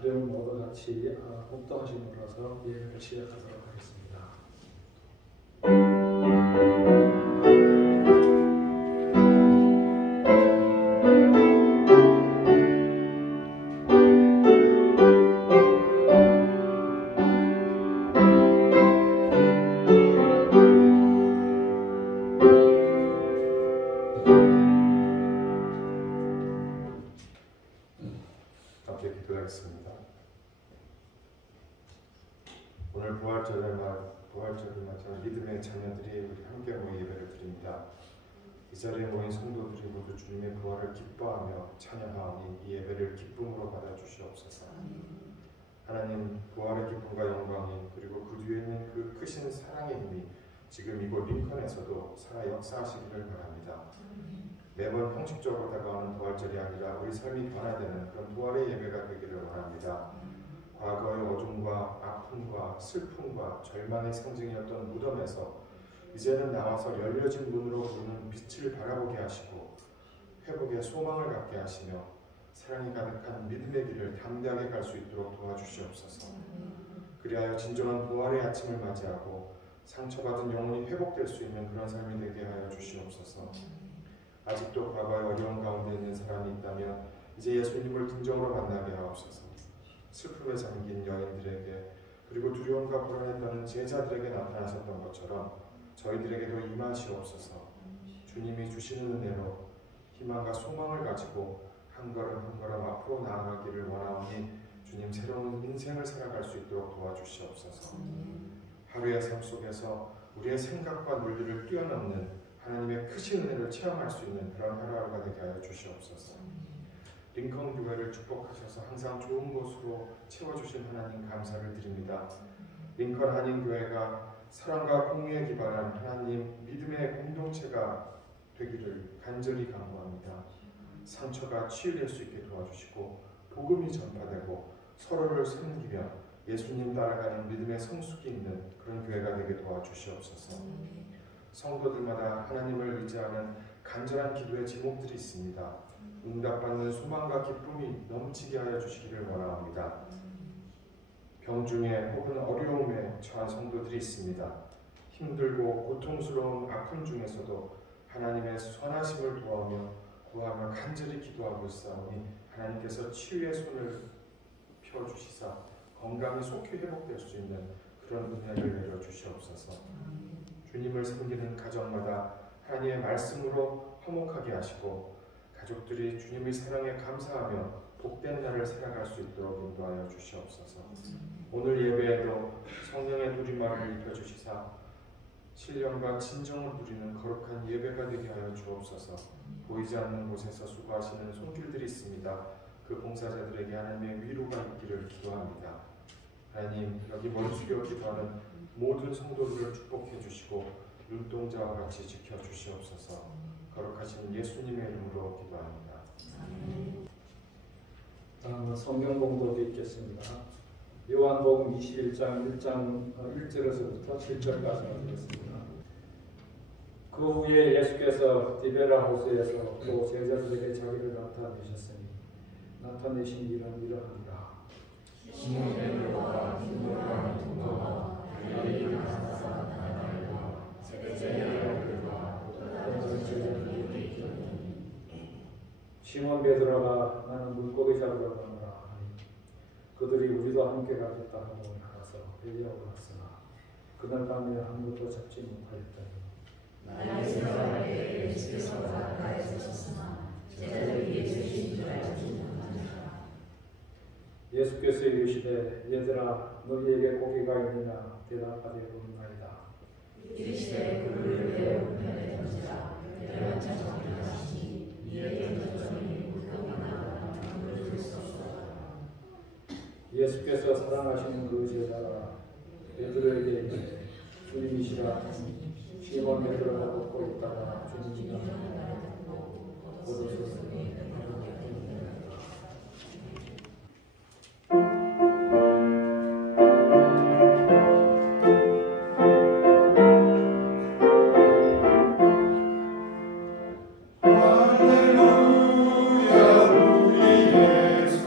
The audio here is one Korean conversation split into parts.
그럼 모두 같이 목도하심으로서 예배를 시작하도록 하겠습니다. 함께 기도하겠습니다. 오늘 부활절을 맞아 믿음의 자녀들이 우리 함께 모여 예배를 드립니다. 이 자리에 모인 성도들이 모두 주님의 부활을 기뻐하며 찬양하오니 이 예배를 기쁨으로 받아주시옵소서. 하나님, 부활의 기쁨과 영광이 그리고 그 뒤에 있는 그 크신 사랑의 힘이 지금 이곳 링컨에서도 살아 역사하시기를 바랍니다. 매번 형식적으로 다가오는 부활절이 아니라 우리 삶이 변화되는 그런 부활의 예배가 되기를 원합니다. 과거의 어둠과 아픔과 슬픔과 절망의 상징이었던 무덤에서 이제는 나와서 열려진 문으로 보는 빛을 바라보게 하시고 회복의 소망을 갖게 하시며 사랑이 가득한 믿음의 길을 담대하게 갈 수 있도록 도와주시옵소서. 그리하여 진정한 부활의 아침을 맞이하고 상처받은 영혼이 회복될 수 있는 그런 삶이 되게 하여 주시옵소서. 아직도 과거의 어려운 가운데 있는 사람이 있다면 이제 예수님을 진정으로 만나게 하옵소서. 슬픔에 잠긴 여인들에게 그리고 두려움과 불안에 떠는 제자들에게 나타나셨던 것처럼 저희들에게도 임하시옵소서. 주님이 주시는 은혜로 희망과 소망을 가지고 한 걸음 한 걸음 앞으로 나아가기를 원하오니 주님 새로운 인생을 살아갈 수 있도록 도와주시옵소서. 하루의 삶 속에서 우리의 생각과 논리를 뛰어넘는 하나님의 크신 은혜를 체험할 수 있는 그런 하루하루가 되게 하여 주시옵소서. 링컨 교회를 축복하셔서 항상 좋은 곳으로 채워주신 하나님 감사를 드립니다. 링컨 한인교회가 사랑과 공의에 기반한 하나님 믿음의 공동체가 되기를 간절히 간구합니다. 상처가 치유될 수 있게 도와주시고 복음이 전파되고 서로를 섬기며 예수님 따라가는 믿음의 성숙이 있는 그런 교회가 되게 도와주시옵소서. 성도들마다 하나님을 의지하는 간절한 기도의 제목들이 있습니다. 응답받는 소망과 기쁨이 넘치게 하여 주시기를 원합니다. 병중에 혹은 어려움에 처한 성도들이 있습니다. 힘들고 고통스러운 아픔 중에서도 하나님의 선하심을 구하며 간절히 기도하고 있사오니 하나님께서 치유의 손을 펴주시사 건강이 속히 회복될 수 있는 그런 은혜를 내려 주시옵소서. 주님을 섬기는 가정마다 하나님의 말씀으로 화목하게 하시고 가족들이 주님의 사랑에 감사하며 복된 날을 살아갈 수 있도록 인도하여 주시옵소서. 오늘 예배에도 성령의 두리마를 입혀주시사 신령과 진정을 누리는 거룩한 예배가 되게 하여 주옵소서. 보이지 않는 곳에서 수고하시는 손길들이 있습니다. 그 봉사자들에게 하나님의 위로가 있기를 기도합니다. 하나님, 여기 머리 숙여 기도하는 모든 성도들을 축복해 주시고 눈동자와 같이 지켜 주시옵소서. 거룩하신 예수님의 이름으로 기도합니다. 성경 공독이 있겠습니다. 요한복음 21장 1절에서부터 7절까지 읽겠습니다. 그 후에 예수께서 디베라 호수에서 또 제자들에게 자기를 나타내셨으니 나타내신 일은 이러하니라. 시몬 베드로와 디모데와 도마와 갈릴리 가나사 나나엘과 세베대야들과 또 다른 제자들이 있더니 시몬 베드로가 나는 물고기 잡으러 가노라 하니 그들이 우리도 함께 가겠다 하고 나가서 배려하고 갔으나 그날 밤에 아무것도 잡지 못하였더니 나의 생각에 예수께서 바닷가에 서셨으나 제자들이 예수이신 줄 알지 못하니라. 예수께서 이르시되 얘들아 너희에게 고기가 있느냐 대답하되 없나이다. 이르시되 그를 배 우편에 던지라. 배가 정리하시니 이에 던졌더니 물고기가 나와 물을 들 수 없었더라. 예수께서 사랑하시는 그 제자가 베드로에게 이르되 주님이시라 하니 시몬 베드로가 걷고 있다가 주님이 오르소서 할렐루야 우리 예수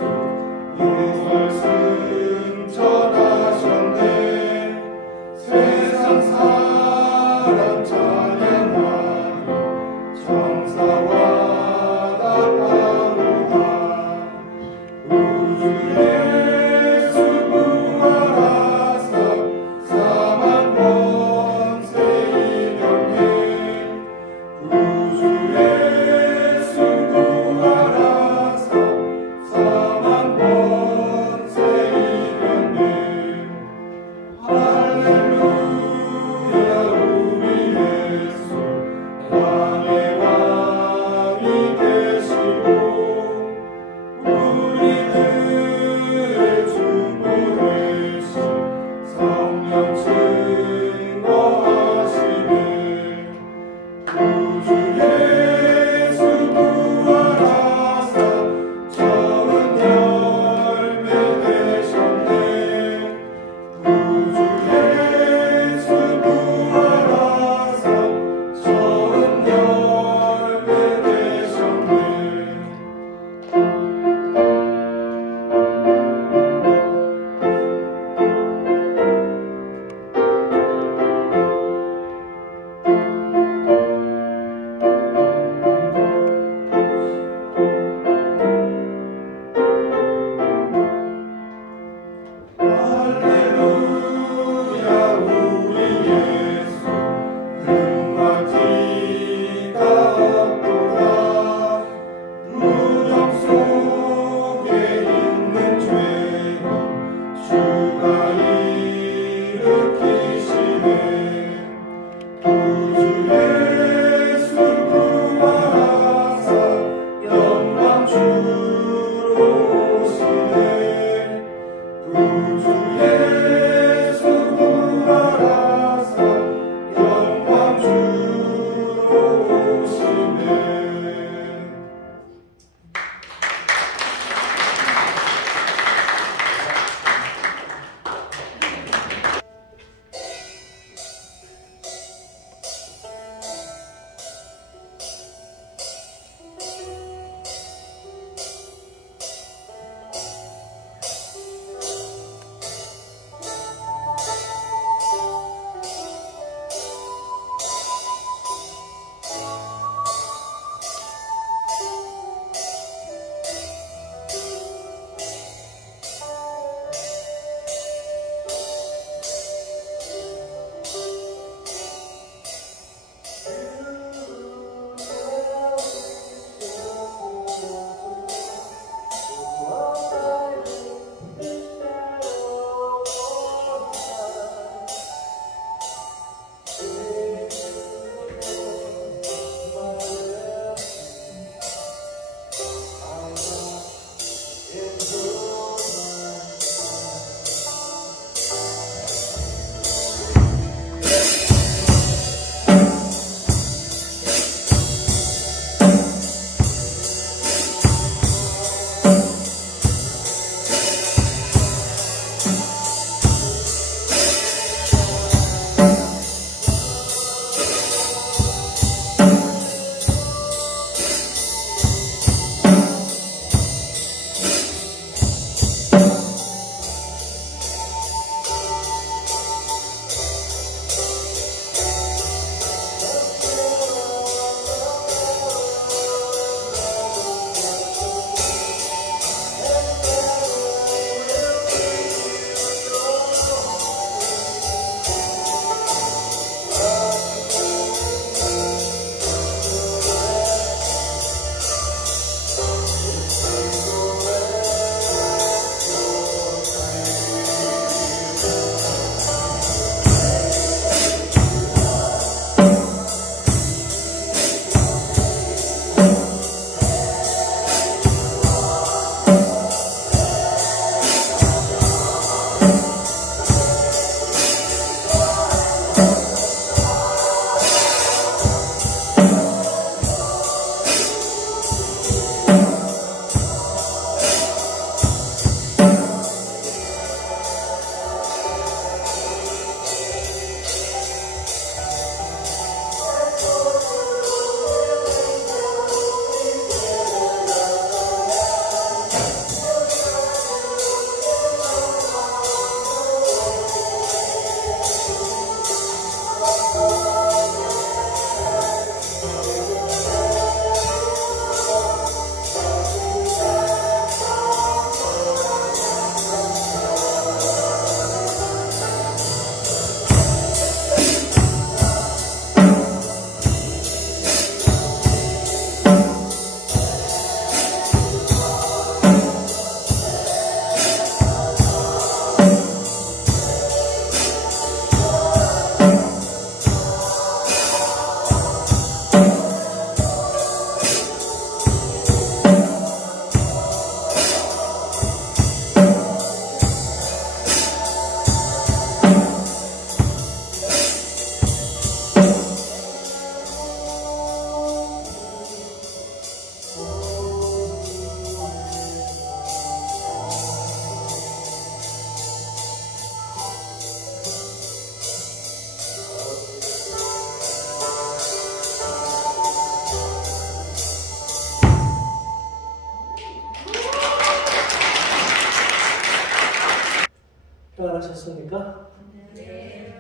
하셨습니까? 네.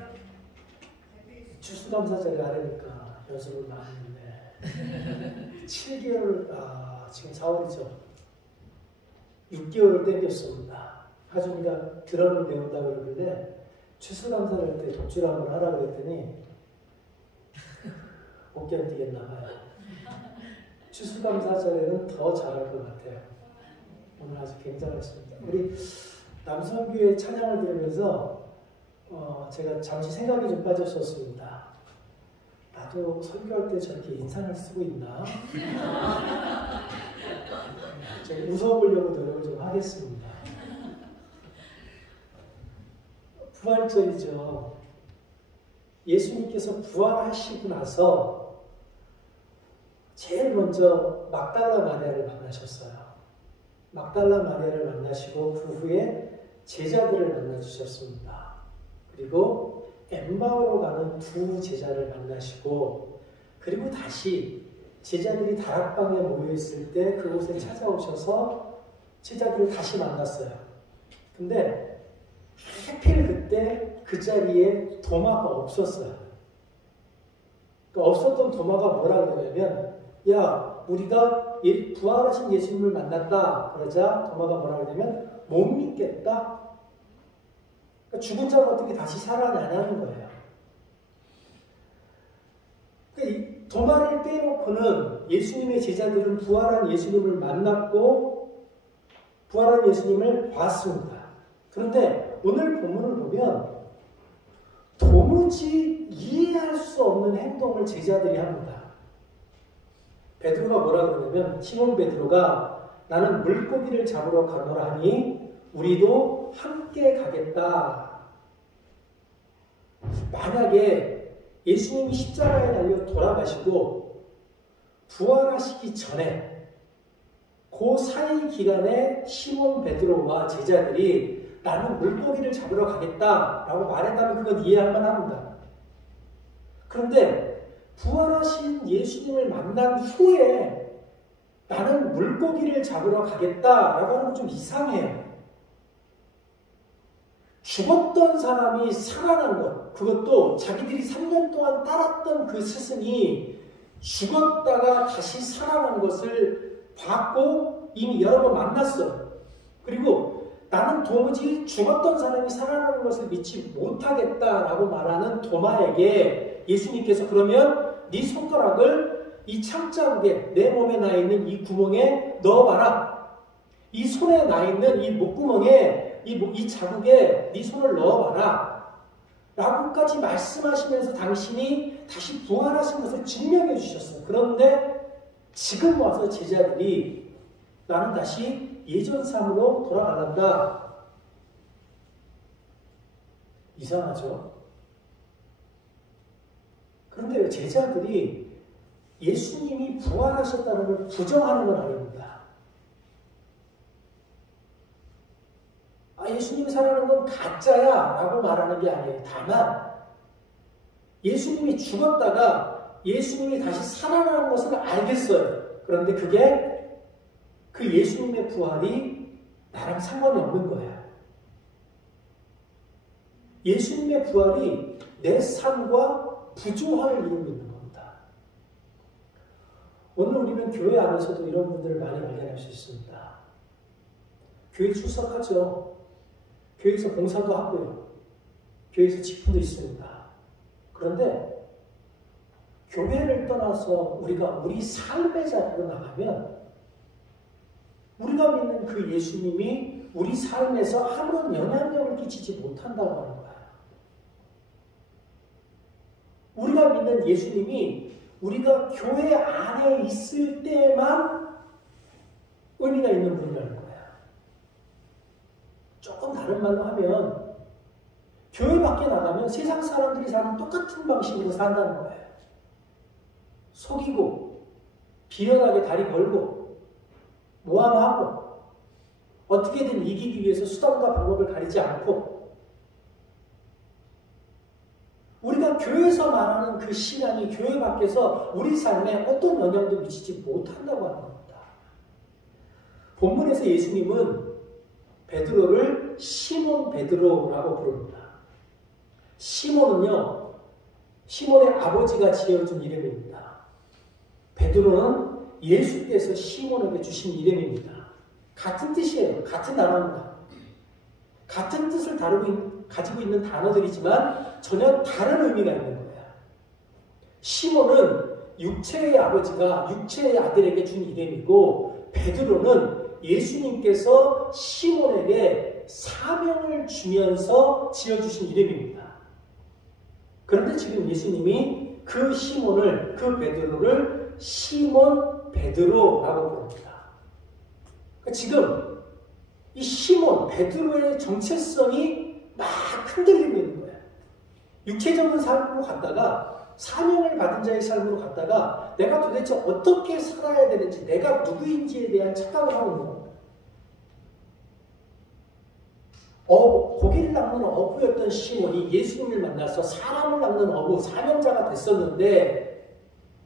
추수감사절에 하려니까 연습을 많이 했는데 7개월, 지금 4월이죠. 6개월을 땡겼습니다. 하준이가 드럼을 배운다고 그러는데 추수감사를 할 때 독주를 한번 하라고 했더니 못 견디겠나 봐요. 추수감사절에는 더 잘할 것 같아요. 오늘 아주 굉장했습니다. 우리 남성교회 찬양을 들으면서 제가 잠시 생각이 좀 빠졌었습니다. 나도 설교할 때 저렇게 인상을 쓰고 있나? 제가 웃어보려고 노력을 좀 하겠습니다. 부활절이죠. 예수님께서 부활하시고 나서 제일 먼저 막달라 마리아를 만나셨어요. 막달라 마리아를 만나시고 그 후에 제자들을 만나주셨습니다. 그리고 엠마오로 가는 두 제자를 만나시고 그리고 다시 제자들이 다락방에 모여있을 때 그곳에 찾아오셔서 제자들을 다시 만났어요. 근데 하필 그때 그 자리에 도마가 없었어요. 그러니까 없었던 도마가 뭐라고 그러냐면 야 우리가 부활하신 예수님을 만났다 그러자 도마가 뭐라고 그러냐면 못 믿겠다. 그러니까 죽은 자가 어떻게 다시 살아나냐는 거예요. 그러니까 이 도마를 빼놓고는 예수님의 제자들은 부활한 예수님을 만났고 부활한 예수님을 봤습니다. 그런데 오늘 본문을 보면 도무지 이해할 수 없는 행동을 제자들이 합니다. 베드로가 뭐라 그러냐면 시몬 베드로가 나는 물고기를 잡으러 가노라 하니 우리도 함께 가겠다. 만약에 예수님이 십자가에 달려 돌아가시고 부활하시기 전에 그 사이 기간에 시몬 베드로와 제자들이 나는 물고기를 잡으러 가겠다라고 말했다면 그건 이해할 만합니다. 그런데 부활하신 예수님을 만난 후에 나는 물고기를 잡으러 가겠다라고 하는 건 좀 이상해요. 죽었던 사람이 살아난 것, 그것도 자기들이 3년 동안 따랐던 그 스승이 죽었다가 다시 살아난 것을 봤고 이미 여러 번 만났어요. 그리고 나는 도무지 죽었던 사람이 살아나는 것을 믿지 못하겠다라고 말하는 도마에게 예수님께서 그러면 네 손가락을 이 창자국에 내 몸에 나 있는 이 구멍에 넣어봐라. 이 손에 나 있는 이 목구멍에 이 자국에 네 손을 넣어봐라. 라고까지 말씀하시면서 당신이 다시 부활하신 것을 증명해 주셨어요. 그런데 지금 와서 제자들이 나는 다시 예전 삶으로 돌아간다. 이상하죠? 그런데 제자들이 예수님이 부활하셨다는 걸 부정하는 건 아닙니다. 예수님이 살아나는 건 가짜야 라고 말하는 게 아니에요. 다만 예수님이 죽었다가 예수님이 다시 살아나는 것을 알겠어요. 그런데 그게 그 예수님의 부활이 나랑 상관이 없는 거예요. 예수님의 부활이 내 삶과 부조화를 이루고 있는 겁니다. 오늘 우리는 교회 안에서도 이런 분들을 많이 발견할 수 있습니다. 교회 출석하죠. 교회에서 봉사도 하고요. 교회에서 직분도 있습니다. 그런데 교회를 떠나서 우리가 우리 삶의 자리로 나가면 우리가 믿는 그 예수님이 우리 삶에서 아무런 영향력을 끼치지 못한다고 하는 거예요. 우리가 믿는 예수님이 우리가 교회 안에 있을 때만 의미가 있는 분이라는 거예요. 조금 다른 말로 하면 교회 밖에 나가면 세상 사람들이 사는 똑같은 방식으로 산다는 거예요. 속이고 비열하게 다리 걸고 모함하고 어떻게든 이기기 위해서 수단과 방법을 가리지 않고 우리가 교회에서 말하는 그 신앙이 교회 밖에서 우리 삶에 어떤 영향도 미치지 못한다고 하는 겁니다. 본문에서 예수님은 베드로를 시몬 베드로라고 부릅니다. 시몬은요, 시몬의 아버지가 지어준 이름입니다. 베드로는 예수께서 시몬에게 주신 이름입니다. 같은 뜻이에요. 같은 단어입니다. 같은 뜻을 가지고 있는 단어들이지만 전혀 다른 의미가 있는 거예요. 시몬은 육체의 아버지가 육체의 아들에게 준 이름이고, 베드로는 예수님께서 시몬에게 사명을 주면서 지어주신 이름입니다. 그런데 지금 예수님이 그 시몬을, 그 베드로를 시몬 베드로라고 부릅니다. 그러니까 지금 이 시몬 베드로의 정체성이 막 흔들리고 있는 거예요. 육체적인 삶으로 갔다가 사명을 받은 자의 삶으로 갔다가 내가 도대체 어떻게 살아야 되는지, 내가 누구인지에 대한 착각을 하고 있는 겁니다. 고기를 낚는 어부였던 시몬이 예수님을 만나서 사람을 낚는 어부, 사명자가 됐었는데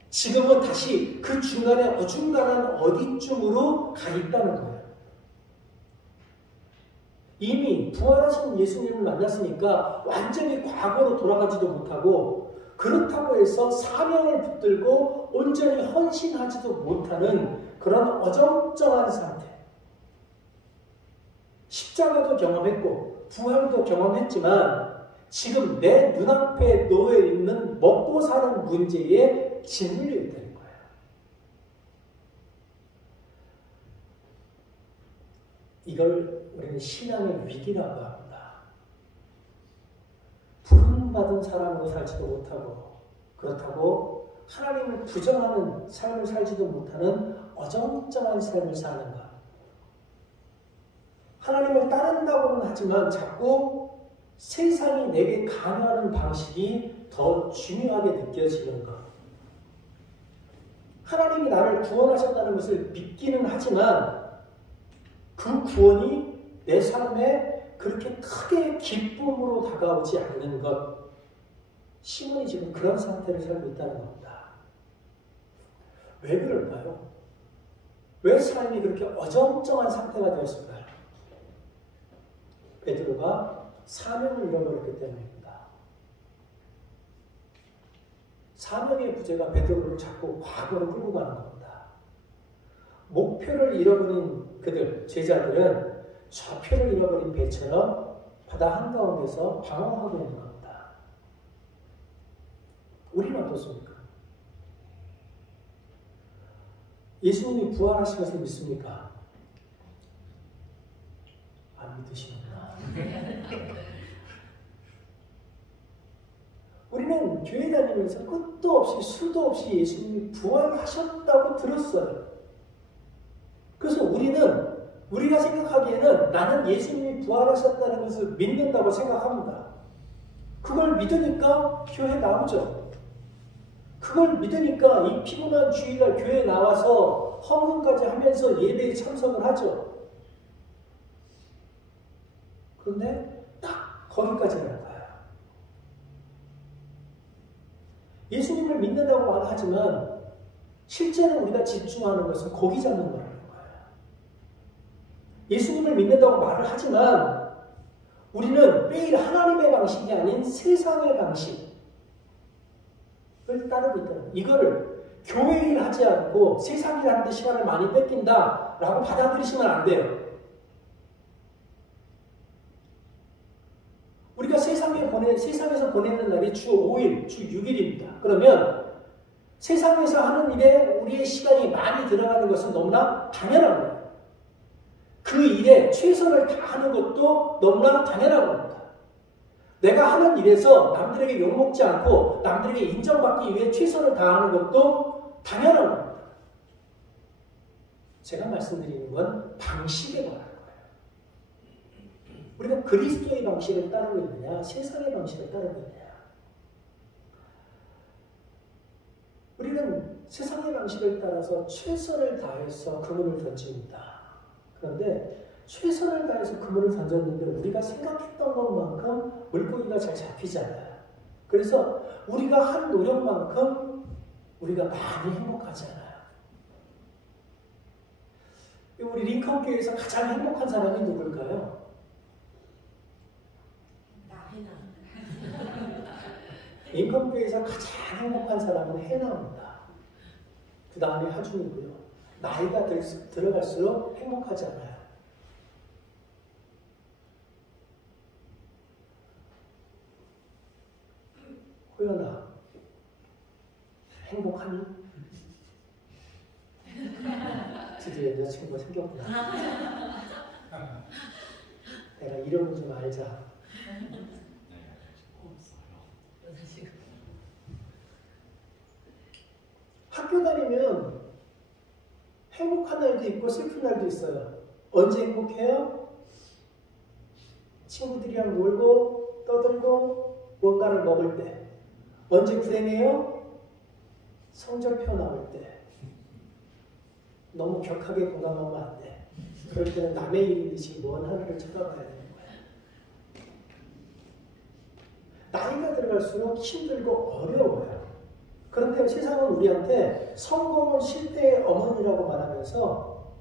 지금은 다시 그 중간에 어중간한 어디쯤으로 가 있다는 거예요. 이미 부활하신 예수님을 만났으니까 완전히 과거로 돌아가지도 못하고, 그렇다고 해서 사명을 붙들고 온전히 헌신하지도 못하는 그런 어정쩡한 상태. 십자가도 경험했고 부활도 경험했지만 지금 내 눈앞에 놓여 있는 먹고 사는 문제에 짓눌려 있다는 거예요. 이걸 우리는 신앙의 위기라고 합니다. 부름받은 사람으로 살지도 못하고, 그렇다고 하나님을 부정하는 삶을 살지도 못하는 어정쩡한 삶을 사는 것. 하나님을 따른다고는 하지만 자꾸 세상이 내게 강요하는 방식이 더 중요하게 느껴지는 것. 하나님이 나를 구원하셨다는 것을 믿기는 하지만 그 구원이 내 삶에 그렇게 크게 기쁨으로 다가오지 않는 것. 시몬이 지금 그런 상태를 살고 있다는 겁니다. 왜 그럴까요? 왜 삶이 그렇게 어정쩡한 상태가 되었을까요? 베드로가 사명을 잃어버렸기 때문입니다. 사명의 부재가 베드로를 자꾸 과거로 끌고 가는 겁니다. 목표를 잃어버린 그들, 제자들은 좌표를 잃어버린 배처럼 바다 한가운데서 방황하고 있는 겁니다. 우리는 어떻습니까? 예수님이 부활하신 것을 믿습니까? 안 믿으시는구나. 우리는 교회 다니면서 끝도 없이 수도 없이 예수님이 부활하셨다고 들었어요. 그래서 우리가 생각하기에는 나는 예수님이 부활하셨다는 것을 믿는다고 생각합니다. 그걸 믿으니까 교회에 나오죠. 그걸 믿으니까 이 피곤한 주일날 교회에 나와서 헌금까지 하면서 예배에 참석을 하죠. 그런데 딱 거기까지 가는 거예요. 예수님을 믿는다고 말하지만 실제로 우리가 집중하는 것은 고기 잡는 거라는 거예요. 예수님을 믿는다고 말을 하지만 우리는 매일 하나님의 방식이 아닌 세상의 방식을 따르고 있다는 거예요. 이거를 교회 일 하지 않고 세상 일 하는데 시간을 많이 뺏긴다라고 받아들이시면 안 돼요. 우리가 세상에서 보내는 날이 주 5일, 주 6일입니다. 그러면 세상에서 하는 일에 우리의 시간이 많이 들어가는 것은 너무나 당연한 거예요. 그 일에 최선을 다하는 것도 너무나 당연한 겁니다. 내가 하는 일에서 남들에게 욕먹지 않고 남들에게 인정받기 위해 최선을 다하는 것도 당연한 겁니다. 제가 말씀드리는 건 방식에 관한 거예요. 우리가 그리스도의 방식을 따르고 있느냐, 세상의 방식을 따르고 있느냐. 우리는 세상의 방식을 따라서 최선을 다해서 그물을 던집니다. 그런데 최선을 다해서 그물을 던졌는데 우리가 생각했던 것만큼 물고기가 잘 잡히지 않아요. 그래서 우리가 한 노력만큼 우리가 많이 행복하지 않아요. 우리 링컨 교회에서 가장 행복한 사람이 누굴까요? 나 해나. 인컴교회에서 가장 행복한 사람은 해나입니다. 그 다음에 하준이고요. 나이가 들어갈수록 행복하지 않아요. 호연아, 행복하니? 드디어 여자친구가 생겼구나. 내가 이름을 좀 알자. 학교 다니면 행복한 날도 있고 슬픈 날도 있어요. 언제 행복해요? 친구들이랑 놀고 떠들고 뭔가를 먹을 때. 언제 불행해요? 성적표 나올 때. 너무 격하게 공감하면 안 돼. 그럴 때는 남의 일이듯이 먼 하늘을 쳐다봐야 되는 거야. 나이가 들어갈수록 힘들고 어려워요. 그런데 세상은 우리한테 성공은 실패의 어머니라고 말하면서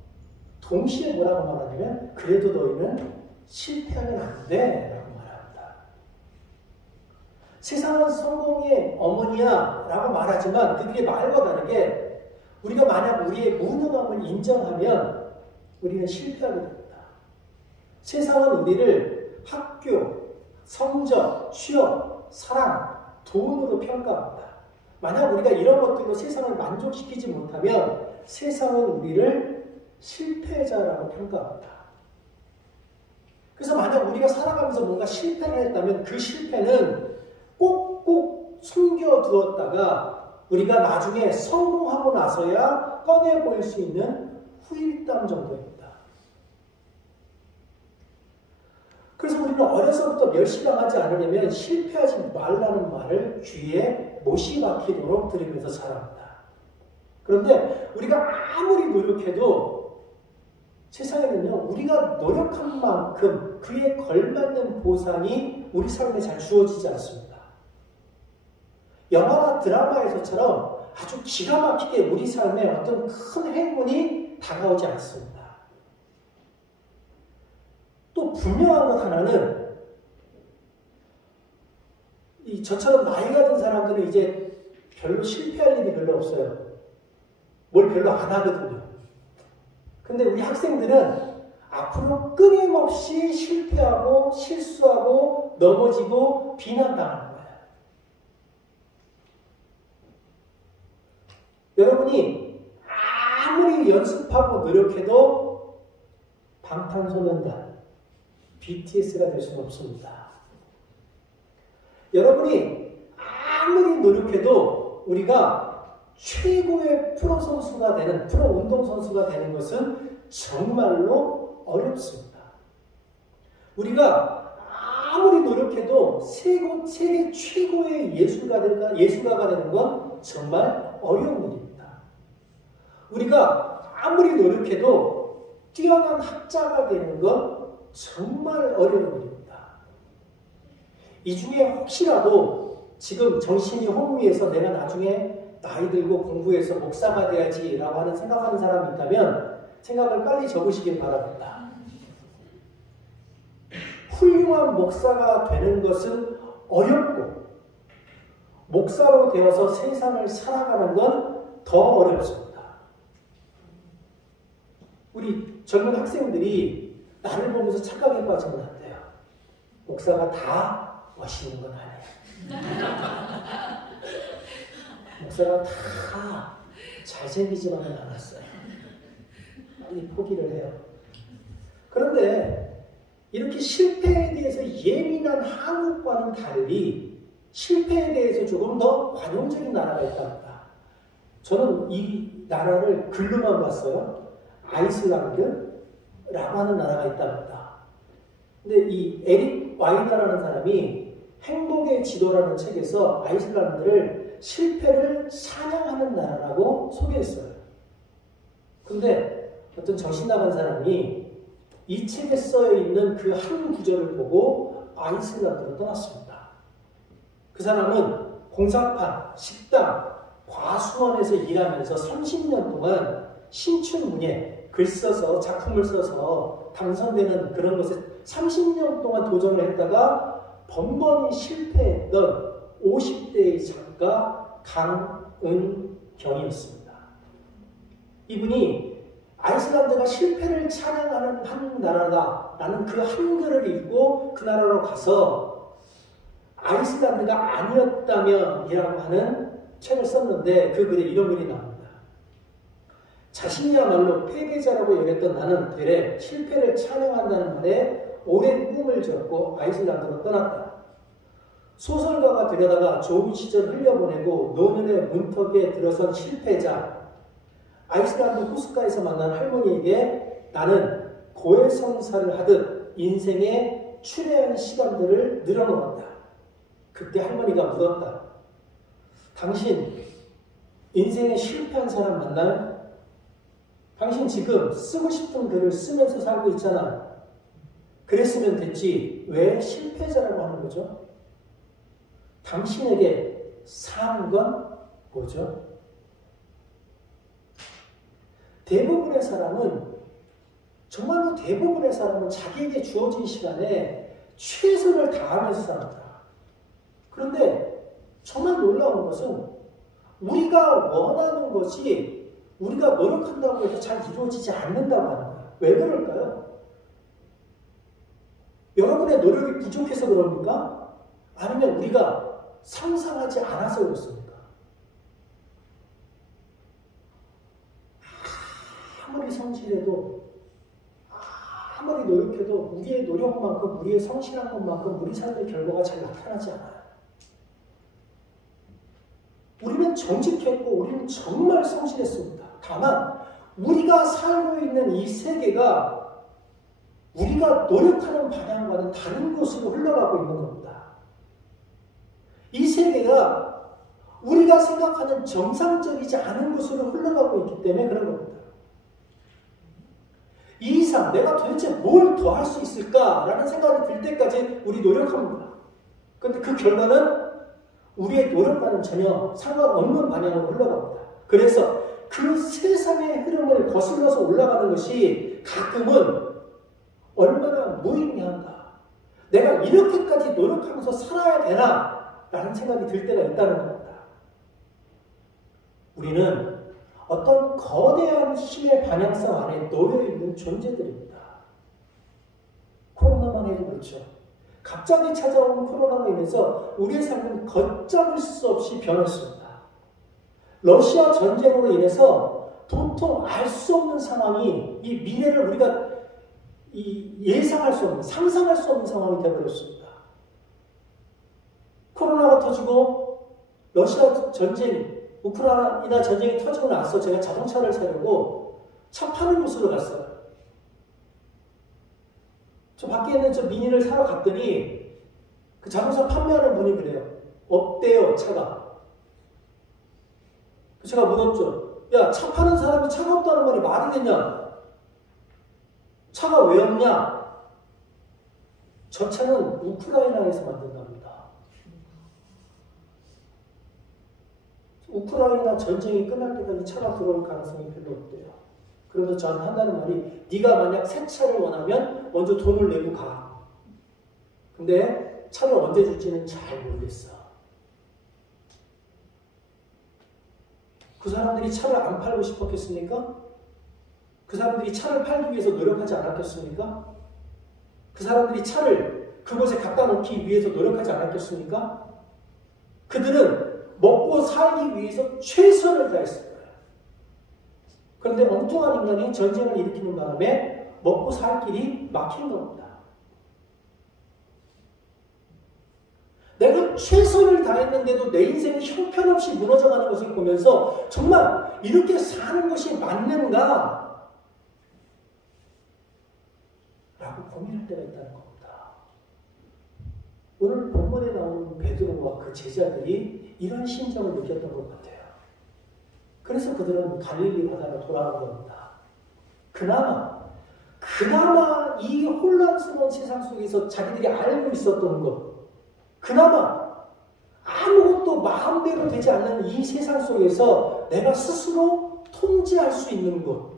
동시에 뭐라고 말하냐면 그래도 너희는 실패하면 안 돼 라고 말합니다. 세상은 성공의 어머니야 라고 말하지만 그들의 말과 다르게 우리가 만약 우리의 무능함을 인정하면 우리는 실패하게 됩니다. 세상은 우리를 학교, 성적, 취업, 사랑, 돈으로 평가합니다. 만약 우리가 이런 것들로 세상을 만족시키지 못하면 세상은 우리를 실패자라고 평가합니다. 그래서 만약 우리가 살아가면서 뭔가 실패를 했다면 그 실패는 꼭꼭 숨겨두었다가 우리가 나중에 성공하고 나서야 꺼내 보일 수 있는 후일담 정도입니다. 그래서 우리는 어려서부터 멸시당하지 않으려면 실패하지 말라는 말을 귀에 못이 박히도록 들으면서 자랍니다. 그런데 우리가 아무리 노력해도 세상에는요, 우리가 노력한 만큼 그에 걸맞는 보상이 우리 삶에 잘 주어지지 않습니다. 영화나 드라마에서처럼 아주 기가 막히게 우리 삶에 어떤 큰 행운이 다가오지 않습니다. 또 분명한 것 하나는 저처럼 나이가 든 사람들은 이제 별로 실패할 일이 별로 없어요. 뭘 별로 안 하거든요. 근데 우리 학생들은 앞으로 끊임없이 실패하고 실수하고 넘어지고 비난당하는 거예요. 여러분이 아무리 연습하고 노력해도 방탄소년단, BTS가 될 수는 없습니다. 여러분이 아무리 노력해도 우리가 최고의 프로 선수가 되는, 프로 운동선수가 되는 것은 정말로 어렵습니다. 우리가 아무리 노력해도 세계 최고의 예술가가 되는 건 정말 어려운 일입니다. 우리가 아무리 노력해도 뛰어난 학자가 되는 건 정말 어려운 일입니다. 이 중에 혹시라도 지금 정신이 혼미해서 내가 나중에 나이 들고 공부해서 목사가 돼야지 라고 하는 생각하는 사람이 있다면 생각을 빨리 접으시길 바랍니다. 훌륭한 목사가 되는 것은 어렵고 목사로 되어서 세상을 살아가는 건 더 어렵습니다. 우리 젊은 학생들이 나를 보면서 착각에 빠지면 안 돼요. 목사가 다 멋있는 건 아니에요. 목사가 다 잘생기지만은 않았어요. 빨리 포기를 해요. 그런데 이렇게 실패에 대해서 예민한 한국과는 달리 실패에 대해서 조금 더 관용적인 나라가 있답니다. 저는 이 나라를 글로만 봤어요. 아이슬란드라고 하는 나라가 있답니다. 근데 이 에릭 와이너라는 사람이 행복의 지도라는 책에서 아이슬란드를 실패를 사냥하는 나라라고 소개했어요. 근데 어떤 정신 나간 사람이 이 책에 써 있는 그 한 구절을 보고 아이슬란드로 떠났습니다. 그 사람은 공사판, 식당, 과수원에서 일하면서 30년 동안 신춘문예, 글 써서 작품을 써서 당선되는 그런 것에 30년 동안 도전을 했다가 번번이 실패했던 50대의 작가 강은경이었습니다. 이분이 아이슬란드가 실패를 찬양하는 한 나라다라는 그 한글을 읽고 그 나라로 가서 아이슬란드가 아니었다면 이라고 하는 책을 썼는데 그 글에 이런 글이 나옵니다. 자신이야말로 패배자라고 여겼던 나는 되레 실패를 찬양한다는 말에 오랜 꿈을 졌고 아이슬란드로 떠났다. 소설가가 되려다가 좋은 시절 흘려보내고 노년의 문턱에 들어선 실패자, 아이슬란드 후스카에서 만난 할머니에게 나는 고해성사를 하듯 인생의 추레한 시간들을 늘어놓았다. 그때 할머니가 묻었다. 당신 인생에 실패한 사람 만나요? 당신 지금 쓰고 싶은 글을 쓰면서 살고 있잖아. 그랬으면 됐지. 왜 실패자라고 하는 거죠? 당신에게 사는 건 뭐죠? 대부분의 사람은, 정말로 대부분의 사람은 자기에게 주어진 시간에 최선을 다하면서 삽니다. 그런데 정말 놀라운 것은 우리가 원하는 것이 우리가 노력한다고 해서 잘 이루어지지 않는다고 하는 거예요. 왜 그럴까요? 여러분의 노력이 부족해서 그럽니까? 아니면 우리가 상상하지 않아서 그렇습니까? 아무리 성실해도, 아무리 노력해도 우리의 노력만큼, 우리의 성실한 것만큼 우리 삶의 결과가 잘 나타나지 않아요. 우리는 정직했고 우리는 정말 성실했습니다. 다만 우리가 살고 있는 이 세계가 우리가 노력하는 방향과는 다른 곳으로 흘러가고 있는 겁니다. 이 세계가 우리가 생각하는 정상적이지 않은 곳으로 흘러가고 있기 때문에 그런 겁니다. 이 이상 내가 도대체 뭘 더 할 수 있을까라는 생각이 들 때까지 우리 노력합니다. 그런데 그 결과는 우리의 노력과는 전혀 상관없는 방향으로 흘러갑니다. 그래서 그 세상의 흐름을 거슬러서 올라가는 것이 가끔은 얼마나 무의미한가. 내가 이렇게까지 노력하면서 살아야 되나? 라는 생각이 들 때가 있다는 겁니다. 우리는 어떤 거대한 힘의 방향성 안에 놓여있는 존재들입니다. 코로나만 해도 그렇죠. 갑자기 찾아온 코로나로 인해서 우리의 삶은 걷잡을 수 없이 변했습니다. 러시아 전쟁으로 인해서 도통 알 수 없는 상황이, 이 미래를 우리가 예상할 수 없는, 상상할 수 없는 상황이 되어버렸습니다. 코로나가 터지고 러시아 전쟁이, 우크라이나 전쟁이 터지고 나서 제가 자동차를 사려고 차 파는 곳으로 갔어요. 저 밖에 있는 저 미니를 사러 갔더니 그 자동차 판매하는 분이 그래요. 없대요, 차가. 제가 물었죠. 야, 차 파는 사람이 차가 없다는 말이 말이 되냐? 차가 왜 없냐? 저 차는 우크라이나에서 만든답니다. 우크라이나 전쟁이 끝날 때까지 차가 들어올 가능성이 별로 없대요. 그러면서 저는 한다는 말이, 네가 만약 새 차를 원하면 먼저 돈을 내고 가. 근데 차를 언제 줄지는 잘 모르겠어. 그 사람들이 차를 안 팔고 싶었겠습니까? 그 사람들이 차를 팔기 위해서 노력하지 않았겠습니까? 그 사람들이 차를 그곳에 갖다 놓기 위해서 노력하지 않았겠습니까? 그들은 먹고 살기 위해서 최선을 다했을 거예요. 그런데 엉뚱한 인간이 전쟁을 일으키는 바람에 먹고 살 길이 막힌 겁니다. 내가 최선을 다했는데도 내 인생이 형편없이 무너져가는 것을 보면서 정말 이렇게 사는 것이 맞는가? 라고 고민할 때가 있다는 겁니다. 오늘 본문에 나오는 베드로와 그 제자들이 이런 심정을 느꼈던 것 같아요. 그래서 그들은 갈릴리 바다로 돌아온 겁니다. 그나마 이 혼란스러운 세상 속에서 자기들이 알고 있었던 것, 그나마 아무것도 마음대로 되지 않는 이 세상 속에서 내가 스스로 통제할 수 있는 것.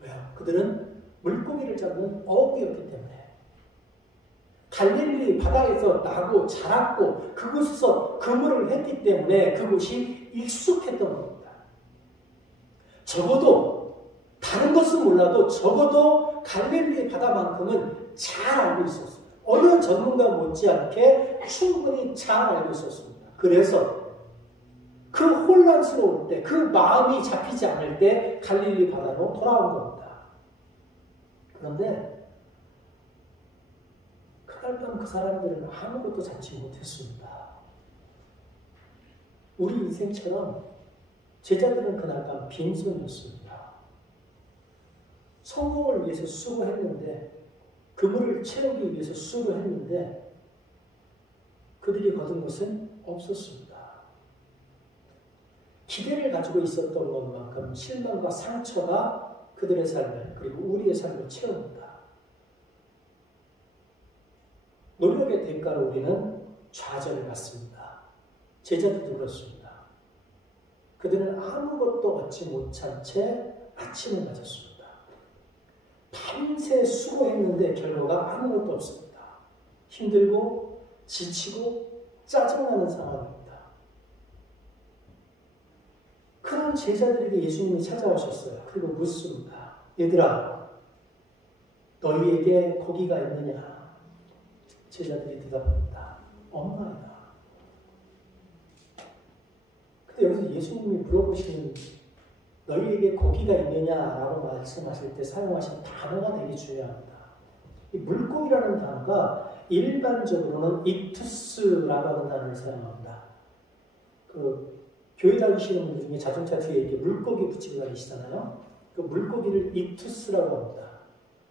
왜요? 그들은 물고기를 잡는 어부였기 때문에. 갈릴리 바다에서 나고 자랐고 그곳에서 근무를 했기 때문에 그곳이 익숙했던 겁니다. 적어도 다른 것은 몰라도 적어도 갈릴리 바다만큼은 잘 알고 있었어요. 어느 전문가 못지않게 충분히 잘 알고 있었습니다. 그래서 그 혼란스러울 때, 그 마음이 잡히지 않을 때 갈릴리 바다로 돌아온 겁니다. 그런데 그날 밤 그 사람들은 아무것도 잡지 못했습니다. 우리 인생처럼 제자들은 그날 밤 빈손이었습니다. 성공을 위해서 수고했는데, 그물을 채우기 위해서 수고했는데 그들이 거둔 것은 없었습니다. 기대를 가지고 있었던 것만큼 실망과 상처가 그들의 삶을, 그리고 우리의 삶을 채웁니다. 노력의 대가로 우리는 좌절을 받습니다. 제자들도 그렇습니다. 그들은 아무것도 얻지 못한 채 아침을 맞았습니다. 밤새 수고했는데 결과가 아무것도 없습니다. 힘들고 지치고 짜증나는 상황입니다. 그런 제자들에게 예수님이 찾아오셨어요. 그리고 묻습니다. 얘들아, 너희에게 고기가 있느냐? 제자들이 대답합니다. 없나이다. 근데 여기서 예수님이 물어보시는 너희에게 고기가 있느냐라고 말씀하실 때 사용하신 단어가 되게 중요합니다. 이 물고기라는 단어가 일반적으로는 이투스라고 하는 단어를 사용합니다. 그 교회 다니시는 분들 중에 자동차 뒤에 이렇게 물고기 붙이고 다니시잖아요. 그 물고기를 이투스라고 합니다.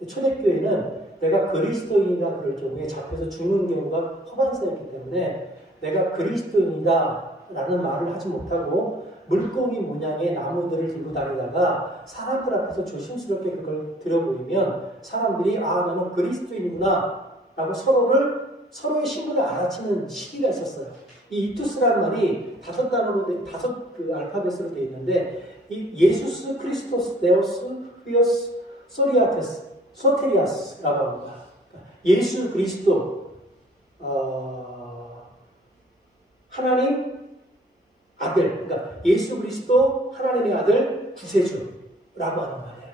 초대교회는 내가 그리스도인이다 그럴 경우에 잡혀서 죽는 경우가 허반사였기 때문에 내가 그리스도인이다 라는 말을 하지 못하고 물고기 모양의 나무들을 들고 다니다가 사람들 앞에서 조심스럽게 그걸 들어보이면 사람들이 아 너는 그리스도인이구나 라고 서로의 신분을 알아채는 시기가 있었어요. 이 이투스라는 말이 5단어로 5 알파벳으로 되어 있는데 이 예수스 크리스토스 데오스 휘오스 소리아테스 소테리아스라고 합니다. 예수 그리스도 하나님 아들, 그러니까 예수 그리스도 하나님의 아들 구세주라고 하는 말이에요.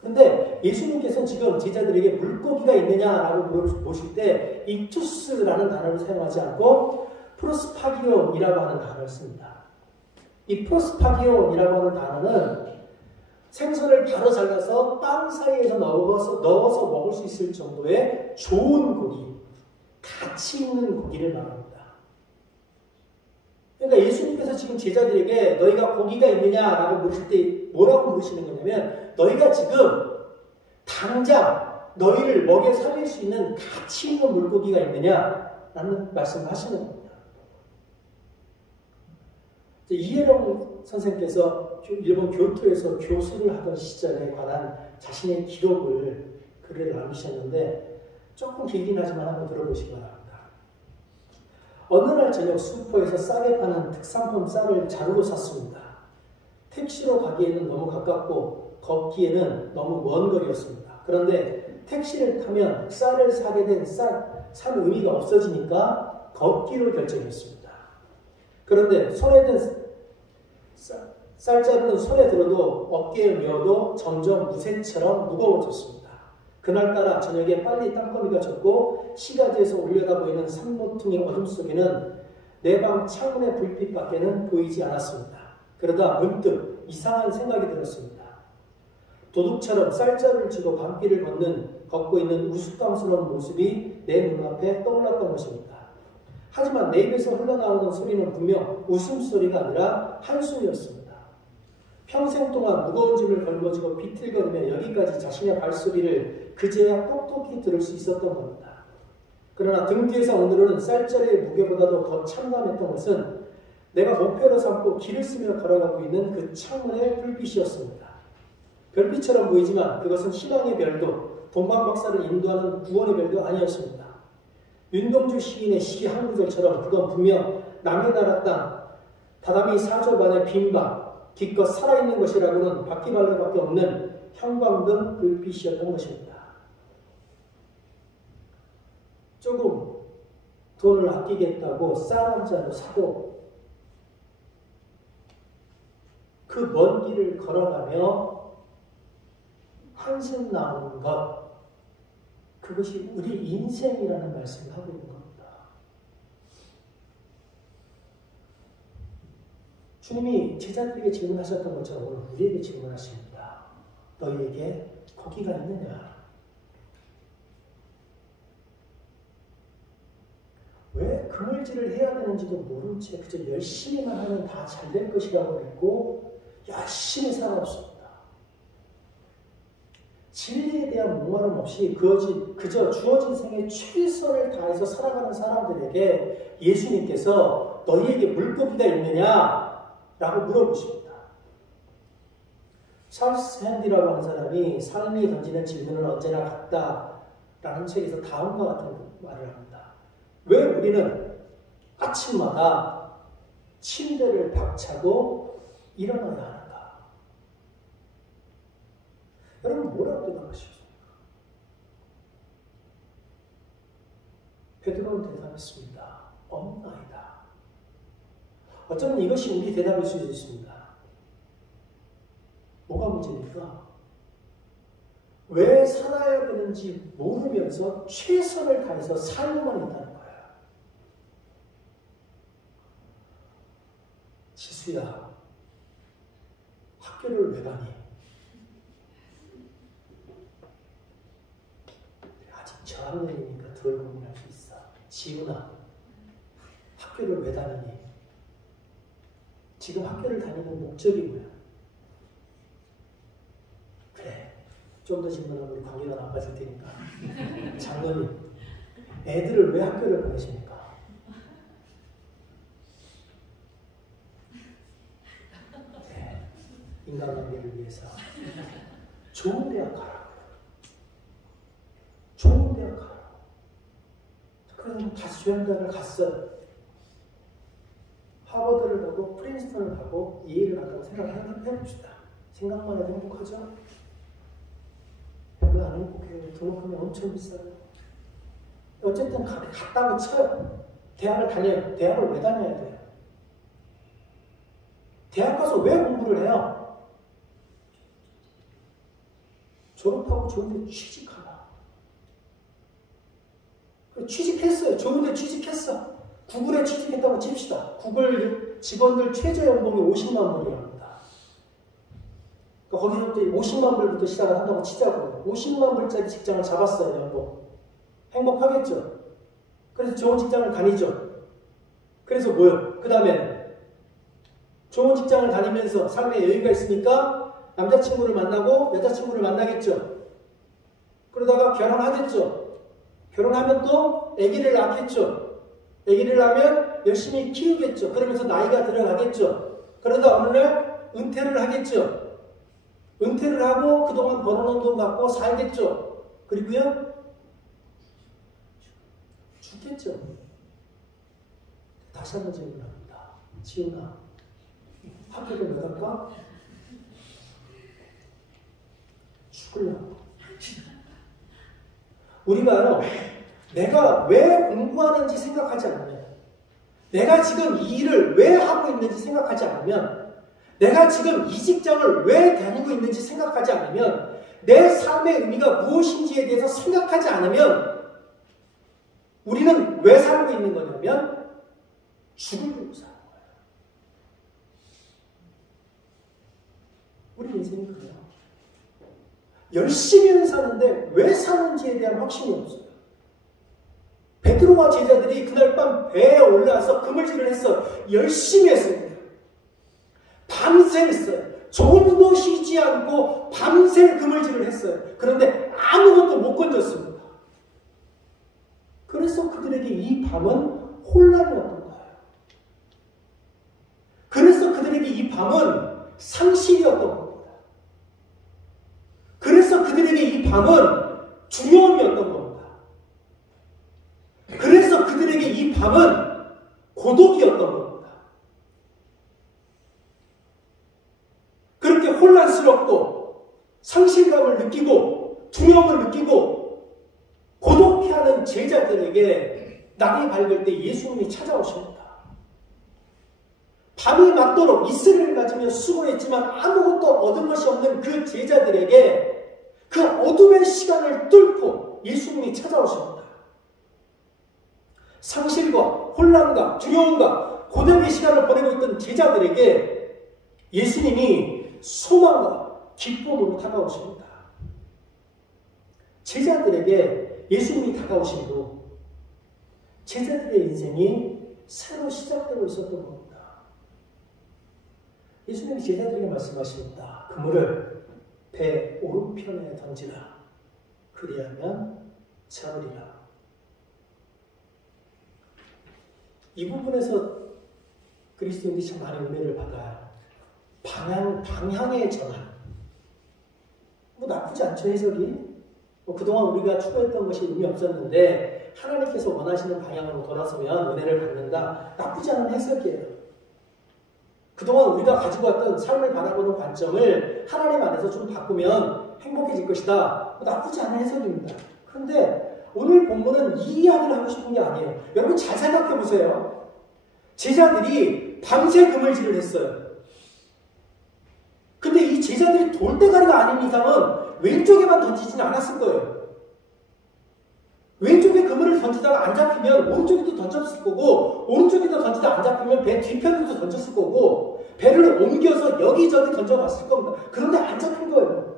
그런데 예수님께서는 지금 제자들에게 물고기가 있느냐라고 물어보실 때 이투스라는 단어를 사용하지 않고 프로스파기온이라고 하는 단어를 씁니다. 이 프로스파기온이라고 하는 단어는 생선을 바로 잘라서 빵 사이에서 넣어서 먹을 수 있을 정도의 좋은 고기, 가치 있는 고기를 말합니다. 그러니까 예수님께서 지금 제자들에게 너희가 고기가 있느냐라고 물으실 때 뭐라고 물으시는 거냐면 너희가 지금 당장 너희를 먹여 살릴 수 있는 가치 있는 물고기가 있느냐라는 말씀을 하시는 겁니다. 이혜령 선생님께서 일본 교토에서 교수를 하던 시절에 관한 자신의 글을 나누셨는데 조금 길긴 하지만 한번 들어보시기 바랍니다. 어느 날 저녁 슈퍼에서 싸게 파는 특산품 쌀을 자루로 샀습니다. 택시로 가기에는 너무 가깝고 걷기에는 너무 먼 거리였습니다. 그런데 택시를 타면 쌀을 사게 된 산 의미가 없어지니까 걷기로 결정했습니다. 그런데 손에 든 쌀자루는 손에 들어도 어깨에 메어도 점점 무쇠처럼 무거워졌습니다. 그날따라 저녁에 빨리 땅거미가 졌고 시가지에서 올려다 보이는 산모퉁이 어둠 속에는 내 방 창문의 불빛밖에는 보이지 않았습니다. 그러다 문득 이상한 생각이 들었습니다. 도둑처럼 쌀자루를 쥐고 밤길을 걷고 있는 우스꽝스러운 모습이 내 눈앞에 떠올랐던 것입니다. 하지만 내 입에서 흘러나오는 소리는 분명 웃음소리가 아니라 한숨이었습니다. 평생 동안 무거운 짐을 걸머쥐고 비틀거리며 여기까지 자신의 발소리를 그제야 똑똑히 들을 수 있었던 겁니다. 그러나 등 뒤에서 오늘은 쌀자루의 무게보다도 더 참담했던 것은 내가 목표로 삼고 길을 쓰며 걸어가고 있는 그 창문의 불빛이었습니다. 별빛처럼 보이지만 그것은 희망의 별도, 동방박사를 인도하는 구원의 별도 아니었습니다. 윤동주 시인의 시 한 구절처럼 그건 분명 남의 나라 땅, 다다미 4조 반의 빈방, 기껏 살아있는 것이라고는 바퀴벌레밖에 없는 형광등 불빛이었던 것입니다. 조금 돈을 아끼겠다고 쌀 한 잔을 사고 그 먼 길을 걸어가며 한숨 나오는 것, 그것이 우리 인생이라는 말씀을 하고 있는 겁니다. 주님이 제자들에게 질문하셨던 것처럼 오늘 우리에게 질문하십니다. 너희에게 고기가 있느냐? 왜 그물질을 해야 되는지도 모른 채 그저 열심히만 하면 다 잘 될 것이라고 믿고 열심히 살아왔습니다. 진리에 대한 목마름 없이 그저 주어진 생에 최선을 다해서 살아가는 사람들에게 예수님께서 너희에게 물고기가 있느냐? 라고 물어보십니다. 찰스 핸디라고 하는 사람이 삶이 던지는 질문은 언제나 같다라는 책에서 다음과 같은 말을 합니다. 왜 우리는 아침마다 침대를 박차고 일어나야 하는가? 여러분 뭐라고 대답하시겠습니까? 베드로는 대답했습니다. 없나이다. 어쩌면 이것이 우리 대답일 수도 있습니다. 뭐가 문제입니까? 왜 살아야 되는지 모르면서 최선을 다해서 살고만 있다는 거예요. 지수야, 학교를 왜 가니? 아직 저학년이니까 덜 고민할 수 있어. 지훈아, 학교를 왜 다니니? 지금 학교를 다니는 목적이 뭐야? 그래, 좀 더 질문하면 우리 관계가 나빠질 테니까. 장로님, 애들을 왜 학교를 보내십니까? 네, 인간관계를 위해서. 좋은 대학 가라고요. 좋은 대학 가라고. 그래서 다시 좋은 대학을 갔어요. 하버드를 가고 프린스턴을 가고 예일을 간다고 생각해봅시다. 생각만 해도 행복하죠? 별로 안 행복해요. 등록금이 엄청 비싸요. 어쨌든 갔다고 쳐요. 대학을 다녀요. 대학을 왜 다녀야 돼요? 대학 가서 왜 공부를 해요? 졸업하고 좋은데 취직하라. 취직했어요. 좋은데 취직했어. 구글에 취직했다고 칩시다. 구글 직원들 최저 연봉이 50만 불이랍니다. 그러니까 거기서부터 50만 불부터 시작을 한다고 치자고요. 50만 불짜리 직장을 잡았어요, 연봉. 행복하겠죠? 그래서 좋은 직장을 다니죠. 그래서 뭐요? 그 다음에 좋은 직장을 다니면서 삶에 여유가 있으니까 남자친구를 만나고 여자친구를 만나겠죠. 그러다가 결혼하겠죠. 결혼하면 또 아기를 낳겠죠. 아기를 낳으면 열심히 키우겠죠. 그러면서 나이가 들어가겠죠. 그러다 어느 날 은퇴를 하겠죠. 은퇴를 하고 그동안 벌어놓은 돈 갖고 살겠죠. 그리고요 죽겠죠. 다시 한번 질문합니다. 지훈아, 학교를 왜 갈까? 죽으려고. 우리가요, 내가 왜 공부하는지 생각하지 않으면, 내가 지금 이 일을 왜 하고 있는지 생각하지 않으면, 내가 지금 이 직장을 왜 다니고 있는지 생각하지 않으면, 내 삶의 의미가 무엇인지에 대해서 생각하지 않으면, 우리는 왜 살고 있는 거냐면, 죽으려고 사는 거예요. 우리 인생이 그래요. 열심히는 사는데 왜 사는지에 대한 확신이 없어요. 베드로와 제자들이 그날 밤 배에 올라와서 그물질을 했어요. 열심히 했습니다. 밤새 했어요. 조금도 쉬지 않고 밤새 그물질을 했어요. 그런데 아무것도 못 건졌습니다. 그래서 그들에게 이 밤은 혼란이었던 거예요. 그래서 그들에게 이 밤은 상실이었던 겁니다. 그래서 그들에게 이 밤은 두려움이었던 겁니다. 그래서 그들에게 이 밤은 고독이었던 겁니다. 그렇게 혼란스럽고 상실감을 느끼고 두려움을 느끼고 고독해하는 제자들에게 날이 밝을 때 예수님이 찾아오십니다. 밤이 맞도록 이슬을 맞으며 수고했지만 아무것도 얻은 것이 없는 그 제자들에게 그 어둠의 시간을 뚫고 예수님이 찾아오십니다. 상실과 혼란과 두려움과 고독의 시간을 보내고 있던 제자들에게 예수님이 소망과 기쁨으로 다가오십니다. 제자들에게 예수님이 다가오신 후 제자들의 인생이 새로 시작되고 있었던 겁니다. 예수님이 제자들에게 말씀하십니다. 그물을 배 오른편에 던지라. 그리하면 잡으리라. 이 부분에서 그리스도인들이 참 많은 은혜를 받아요. 방향의 전환. 나쁘지 않죠, 해석이? 그동안 우리가 추구했던 것이 의미 없었는데 하나님께서 원하시는 방향으로 돌아서면 은혜를 받는다. 나쁘지 않은 해석이에요. 그동안 우리가 가지고 왔던 삶을 바라보는 관점을 하나님 안에서 좀 바꾸면 행복해질 것이다. 나쁘지 않은 해석입니다. 그런데 오늘 본문은 이 이야기를 하고 싶은 게 아니에요. 여러분 잘 생각해 보세요. 제자들이 밤새 그물질을 했어요. 근데 이 제자들이 돌대가리가 아닌 이상은 왼쪽에만 던지지는 않았을 거예요. 왼쪽에 그물을 던지다가 안 잡히면 오른쪽에도 던졌을 거고, 오른쪽에도 던지다 안 잡히면 배 뒤편에도 던졌을 거고, 배를 옮겨서 여기저기 던져봤을 겁니다. 그런데 안 잡힌 거예요.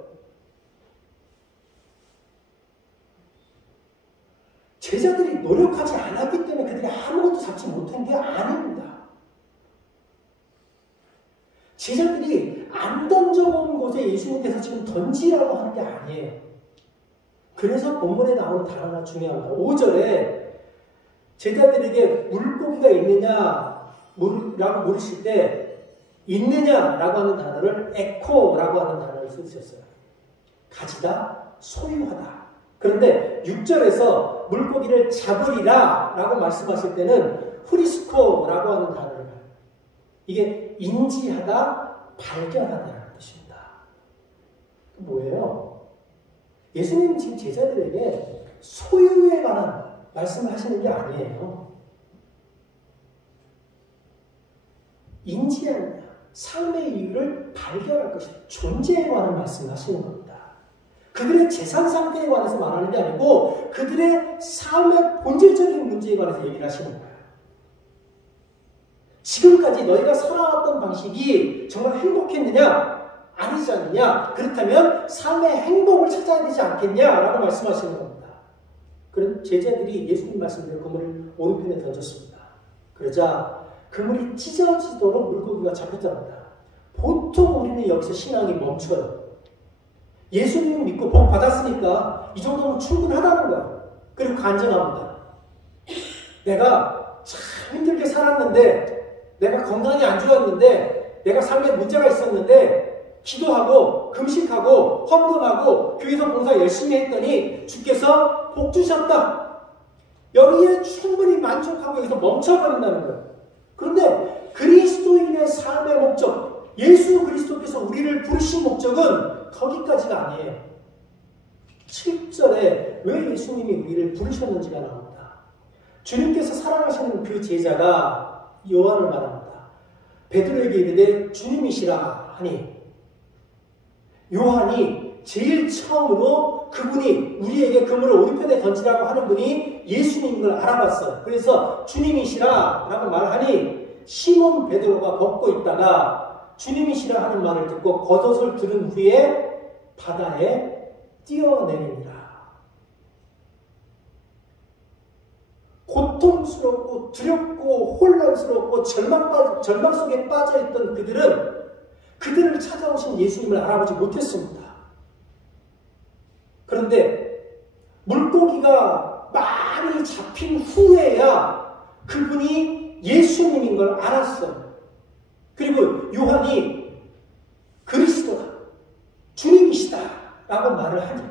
제자들이 노력하지 않았기 때문에 그들이 아무것도 잡지 못한 게 아닙니다. 제자들이 안 던져본 곳에 예수님께서 지금 던지라고 하는 게 아니에요. 그래서 본문에 나오는 단어가 중요합니다. 5절에 제자들에게 물고기가 있느냐 라고 물으실 때 있느냐라고 하는 단어를 에코라고 하는 단어를 쓰셨어요. 가지다, 소유하다. 그런데 6절에서 물고기를 잡으리라 라고 말씀하실 때는 후리스코라고 하는 단어를 봐요. 이게 인지하다, 발견하다라는 뜻입니다. 뭐예요? 예수님은 지금 제자들에게 소유에 관한 말씀을 하시는 게 아니에요. 인지하는 삶의 이유를 발견할 것이다. 존재에 관한 말씀을 하시는 겁니다. 그들의 재산 상태에 관해서 말하는 게 아니고 그들의 삶의 본질적인 문제에 관해서 얘기를 하시는 거예요. 지금까지 너희가 살아왔던 방식이 정말 행복했느냐? 아니지 않느냐? 그렇다면 삶의 행복을 찾아야 되지 않겠냐라고 말씀하시는 겁니다. 그런 제자들이 예수님 말씀대로 그물을 오른편에 던졌습니다. 그러자 그물이 찢어지도록 물고기가 잡혔답니다. 보통 우리는 여기서 신앙이 멈춰요. 예수님 믿고 복 받았으니까 이 정도면 충분하다는 거예요. 그리고 간증합니다. 내가 참 힘들게 살았는데, 내가 건강이 안 좋았는데, 내가 삶에 문제가 있었는데 기도하고 금식하고 헌금하고 교회에서 봉사 열심히 했더니 주께서 복 주셨다. 여기에 충분히 만족하고 여기서 멈춰버린다는 거예요. 그런데 그리스도인의 삶의 목적, 예수 그리스도께서 우리를 부르신 목적은 거기까지가 아니에요. 7절에 왜 예수님이 우리를 부르셨는지가 나옵니다. 주님께서 사랑하시는 그 제자가 요한을 말합니다. 베드로에게 이르되 주님이시라 하니, 요한이 제일 처음으로 그분이 우리에게 그물을 오른편에 던지라고 하는 분이 예수님인 걸 알아봤어요. 그래서 주님이시라 라고 말하니 시몬 베드로가 벗고 있다가 주님이시라 하는 말을 듣고 겉옷을 들은 후에 바다에 뛰어내립니다. 고통스럽고 두렵고 혼란스럽고 절망 속에 빠져있던 그들을 찾아오신 예수님을 알아보지 못했습니다. 그런데 물고기가 많이 잡힌 후에야 그분이 예수님인 걸 알았어요. 그리고 요한이 그리스도다, 주님이시다 라고 말을 하니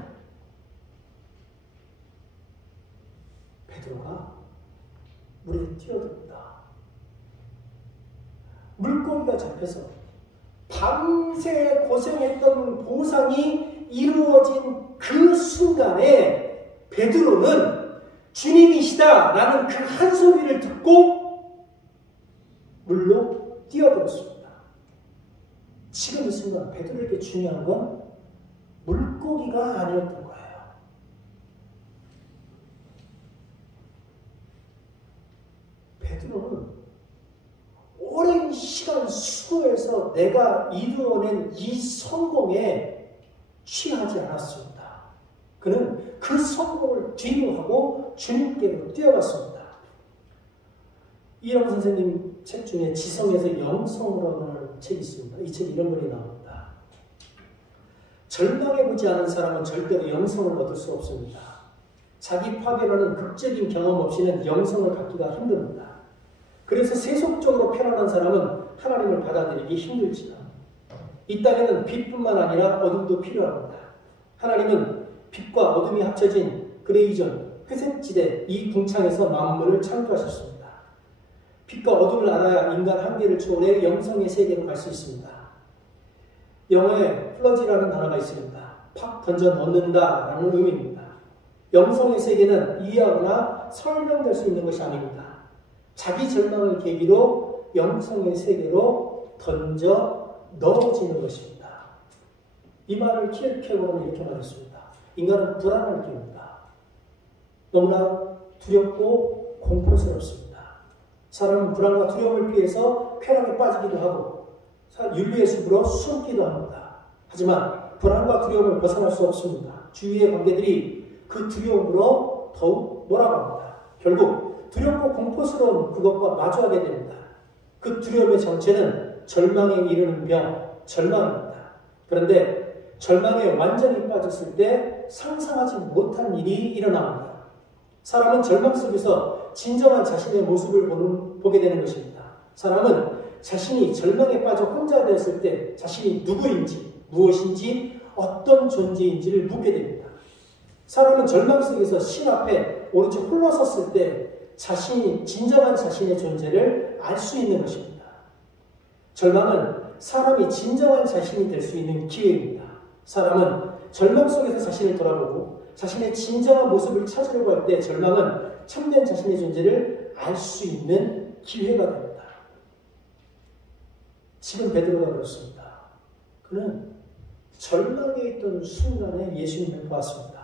베드로가 물에 뛰어듭니다. 물고기가 잡혀서 밤새 고생했던 보상이 이루어진 그 순간에 베드로는 주님이시다라는 그 한 소리를 듣고 물로 뛰어들었습니다. 지금 이 순간 베드로에게 중요한 건 물고기가 아니었던 거예요. 베드로는 오랜 시간 수고해서 내가 이루어낸 이 성공에 취하지 않았습니다. 그는 그 성공을 뒤로 하고 주님께로 뛰어갔습니다. 이영 선생님 책 중에 지성에서 영성으로 하는 책이 있습니다. 이 책에 이런 글이 나옵니다. 절망해보지 않은 사람은 절대로 영성을 얻을 수 없습니다. 자기 파괴라는 극적인 경험 없이는 영성을 갖기가 힘듭니다. 그래서 세속적으로 편안한 사람은 하나님을 받아들이기 힘들지요. 이 땅에는 빛뿐만 아니라 어둠도 필요합니다. 하나님은 빛과 어둠이 합쳐진 그레이전, 회색지대 이 궁창에서 만물을 창조하셨습니다. 빛과 어둠을 알아야 인간 한계를 초월해 영성의 세계로 갈 수 있습니다. 영어에 플러지라는 단어가 있습니다. 팍 던져 넣는다라는 의미입니다. 영성의 세계는 이해하거나 설명될 수 있는 것이 아닙니다. 자기 절망을 계기로 영성의 세계로 던져 넣어지는 것입니다. 이 말을 키르케고르는 이렇게 말했습니다. 인간은 불안을 느낍니다. 너무나 두렵고 공포스럽습니다. 사람은 불안과 두려움을 피해서 쾌락에 빠지기도 하고 윤리의 숲으로 숨기도 합니다. 하지만 불안과 두려움을 벗어날 수 없습니다. 주위의 관계들이 그 두려움으로 더욱 몰아갑니다. 결국 두렵고 공포스러운 그것과 마주하게 됩니다. 그 두려움의 정체는 절망에 이르는 병, 절망입니다. 그런데 절망에 완전히 빠졌을 때 상상하지 못한 일이 일어납니다. 사람은 절망 속에서 진정한 자신의 모습을 보게 되는 것입니다. 사람은 자신이 절망에 빠져 혼자 되었을 때 자신이 누구인지, 무엇인지, 어떤 존재인지를 묻게 됩니다. 사람은 절망 속에서 신 앞에 오로지 홀로 섰을 때 자신이 진정한 자신의 존재를 알 수 있는 것입니다. 절망은 사람이 진정한 자신이 될 수 있는 기회입니다. 사람은 절망 속에서 자신을 돌아보고 자신의 진정한 모습을 찾으려고 할 때 절망은 참된 자신의 존재를 알 수 있는 기회가 됩니다. 지금 베드로가 그렇습니다. 그는 절망에 있던 순간에 예수님을 보았습니다.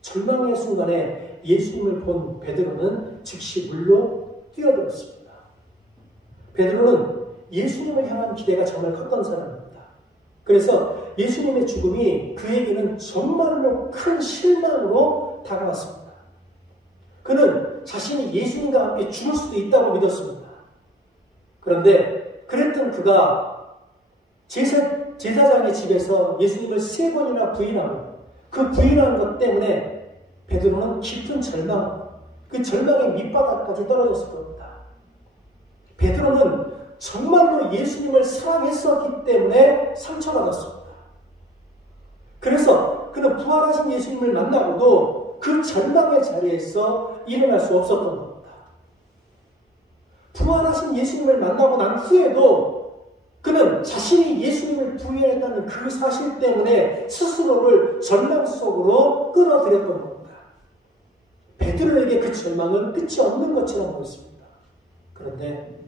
절망의 순간에 예수님을 본 베드로는 즉시 물로 뛰어들었습니다. 베드로는 예수님을 향한 기대가 정말 컸던 사람입니다. 그래서 예수님의 죽음이 그에게는 정말로 큰 실망으로 다가왔습니다. 그는 자신이 예수님과 함께 죽을 수도 있다고 믿었습니다. 그런데 그랬던 그가 제사장의 집에서 예수님을 3번이나 부인하고 그 부인한 것 때문에 베드로는 깊은 절망, 그 절망의 밑바닥까지 떨어졌을 겁니다. 베드로는 정말로 예수님을 사랑했었기 때문에 상처받았습니다. 그래서 그는 부활하신 예수님을 만나고도 그 절망의 자리에서 일어날 수 없었던 겁니다. 부활하신 예수님을 만나고 난 후에도 그는 자신이 예수님을 부인했다는 그 사실 때문에 스스로를 절망 속으로 끌어들였던 겁니다. 베드로에게 그 절망은 끝이 없는 것처럼 보였습니다. 그런데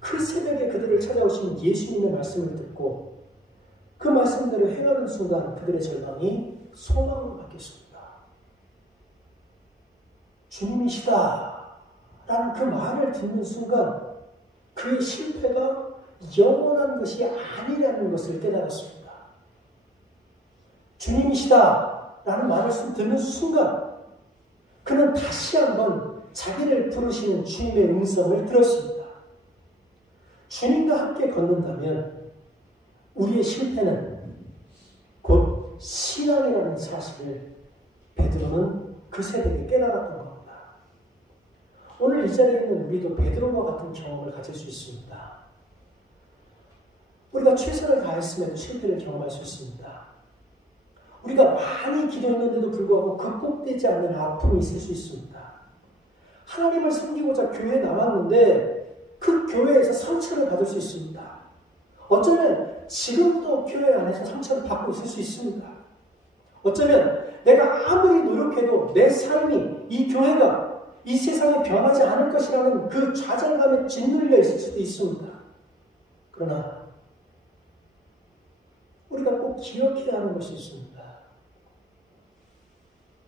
그 새벽에 그들을 찾아오신 예수님의 말씀을 듣고 그 말씀대로 행하는 순간 그들의 절망이 소망으로 바뀌었습니다. 주님이시다 라는 그 말을 듣는 순간 그의 실패가 영원한 것이 아니라는 것을 깨달았습니다. 주님이시다 라는 말을 듣는 순간 그는 다시 한번 자기를 부르시는 주님의 음성을 들었습니다. 주님과 함께 걷는다면 우리의 실패는 곧 신앙이라는 사실을 베드로는 그 새벽에 깨달았던 겁니다. 오늘 이 자리에 있는 우리도 베드로와 같은 경험을 가질 수 있습니다. 우리가 최선을 다했음에도 실패를 경험할 수 있습니다. 우리가 많이 기도했는데도 불구하고 극복되지 않는 아픔이 있을 수 있습니다. 하나님을 섬기고자 교회에 나왔는데 그 교회에서 상처를 받을 수 있습니다. 어쩌면 지금도 교회 안에서 상처를 받고 있을 수 있습니다. 어쩌면 내가 아무리 노력해도 내 삶이, 이 교회가 이 세상에 변하지 않을 것이라는 그 좌절감에 짓눌려 있을 수도 있습니다. 그러나 우리가 꼭 기억해야 하는 것이 있습니다.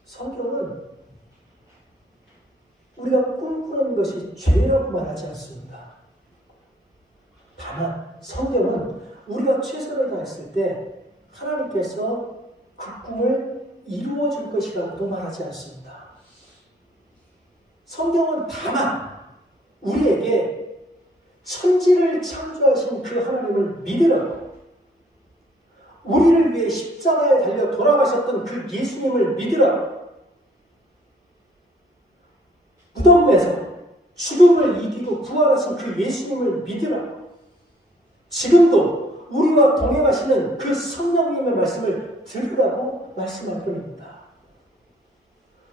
성경은 우리가 꿈꾸는 것이 죄라고 말하지 않습니다. 다만 성경은 우리가 최선을 다했을 때 하나님께서 그 꿈을 이루어 줄 것이라고도 말하지 않습니다. 성경은 다만 우리에게 천지를 창조하신 그 하나님을 믿으라고, 우리를 위해 십자가에 달려 돌아가셨던 그 예수님을 믿으라고, 무덤에서 죽음을 이기고 부활하신 그 예수님을 믿으라고, 지금도 우리와 동행하시는 그 성령님의 말씀을 들으라고 말씀할 뿐입니다.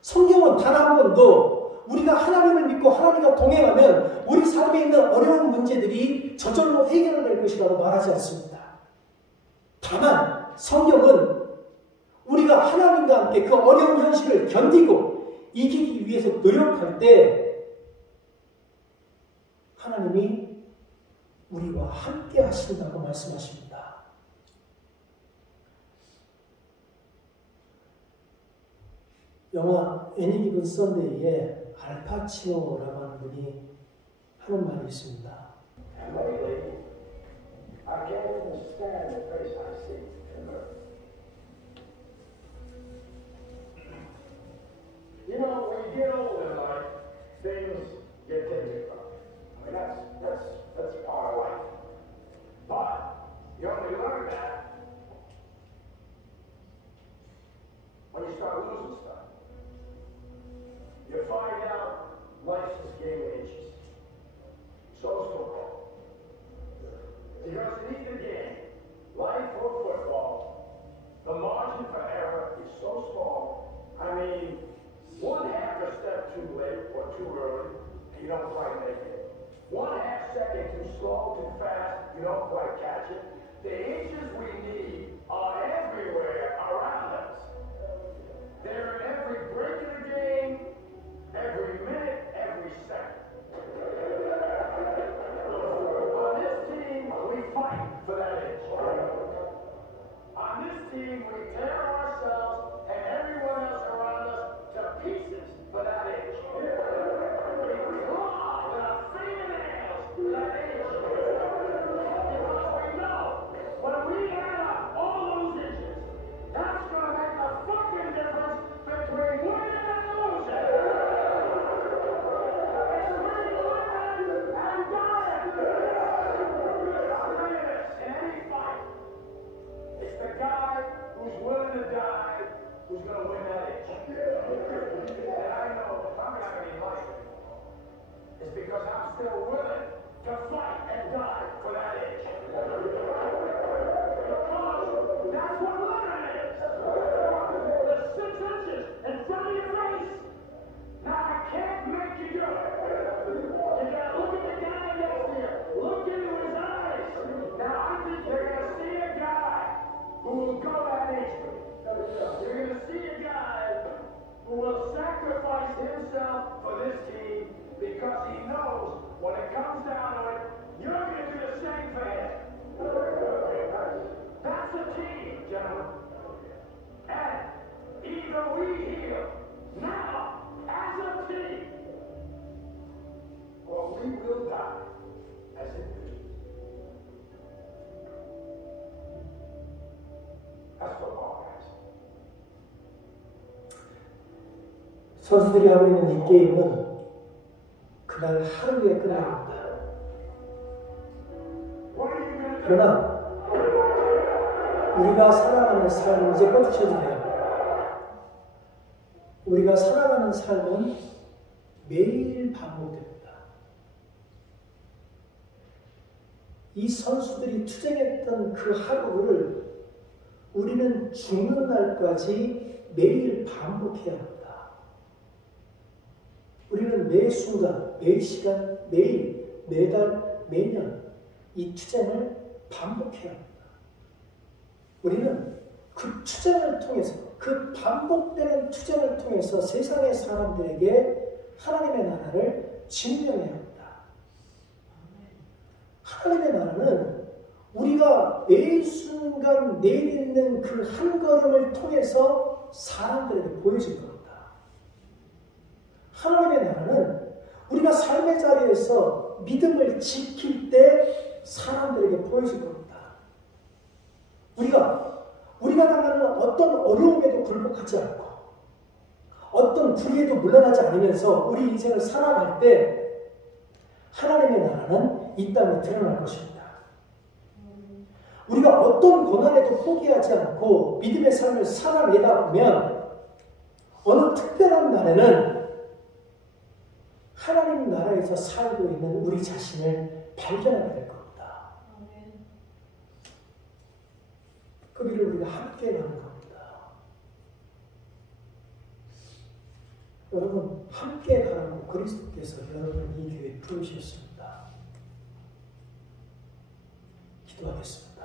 성경은 단 한 번도 우리가 하나님을 믿고 하나님과 동행하면 우리 삶에 있는 어려운 문제들이 저절로 해결될 것이라고 말하지 않습니다. 다만 성경은 우리가 하나님과 함께 그 어려운 현실을 견디고 이기기 위해서 노력할 때 하나님이 우리와 함께 하신다고 말씀하십니다. 영화 애니 기분 썬데이에 알파치노라고 하는 분이 하는 말이 있습니다. Lately, I can't even stand the face I see in her. You know, when you get older in life, things get taken from you. I mean, that's part of life. But you only learn that when you start losing stuff. You find out life's this game of inches. So is football. Because in either game, life or football, the margin for error is so small. I mean, one half a step too late or too early, and you don't quite make it. 1/2 second too slow, too fast, you don't quite catch it. The inches we need are everywhere around us. They're in every break in the game, every minute, every second. On this team, we fight for that inch. On this team, we tear ourselves and everyone else around us to pieces for that inch. We claw with our fingernails for that inch. Because we know when we add up all those inches, that's going to make the fucking difference between winning and losing. It's between living and dying. I'll tell you this, in any fight, it's the guy who's willing to die who's going to win that inch. And I know if I'm going to have any life anymore, it's because I'm still willing to fight and die for that inch. Because that's what living is. The 6 inches in front of your face. Now I can't make you do it. You gotta look at the guy next to you. Look into his eyes. Now I think you're gonna see a guy who will go that inch with you. You're gonna see a guy who will sacrifice himself for this team because he knows when it comes down to it, you're gonna do the same for him. That's a team, gentlemen. And either we heal now as a team, or we will die as individuals. That's football, guys. 선수들이 하고 있는 이 게임은 그날 하루에 끝납니다. What are you gonna do? 그러나 우리가 살아가는 삶은 이제 꺼주셔도 돼요. 우리가 살아가는 삶은 매일 반복됩니다. 이 선수들이 투쟁했던 그 하루를 우리는 죽는 날까지 매일 반복해야 합니다. 우리는 매 순간, 매 시간, 매일, 매달, 매년 이 투쟁을 반복해야 합니다. 우리는 그 투쟁을 통해서, 그 반복되는 투쟁을 통해서 세상의 사람들에게 하나님의 나라를 증명해야 합니다. 하나님의 나라는 우리가 매 순간 내딛는 그 한 걸음을 통해서 사람들에게 보여질 겁니다. 하나님의 나라는 우리가 삶의 자리에서 믿음을 지킬 때 사람들에게 보여질 겁니다. 우리가 당하는 어떤 어려움에도 굴복하지 않고 어떤 불의에도 물러나지 않으면서 우리 인생을 살아갈 때 하나님의 나라는 이 땅에 드러날 것입니다. 우리가 어떤 고난에도 포기하지 않고 믿음의 삶을 살아내다 보면 어느 특별한 날에는 하나님 나라에서 살고 있는 우리 자신을 발견하게 될 겁니다. 그 길을 우리가 함께 가는 겁니다. 여러분, 함께 가라고 그리스도께서 여러분을 이 교회에 부르셨습니다. 기도하겠습니다.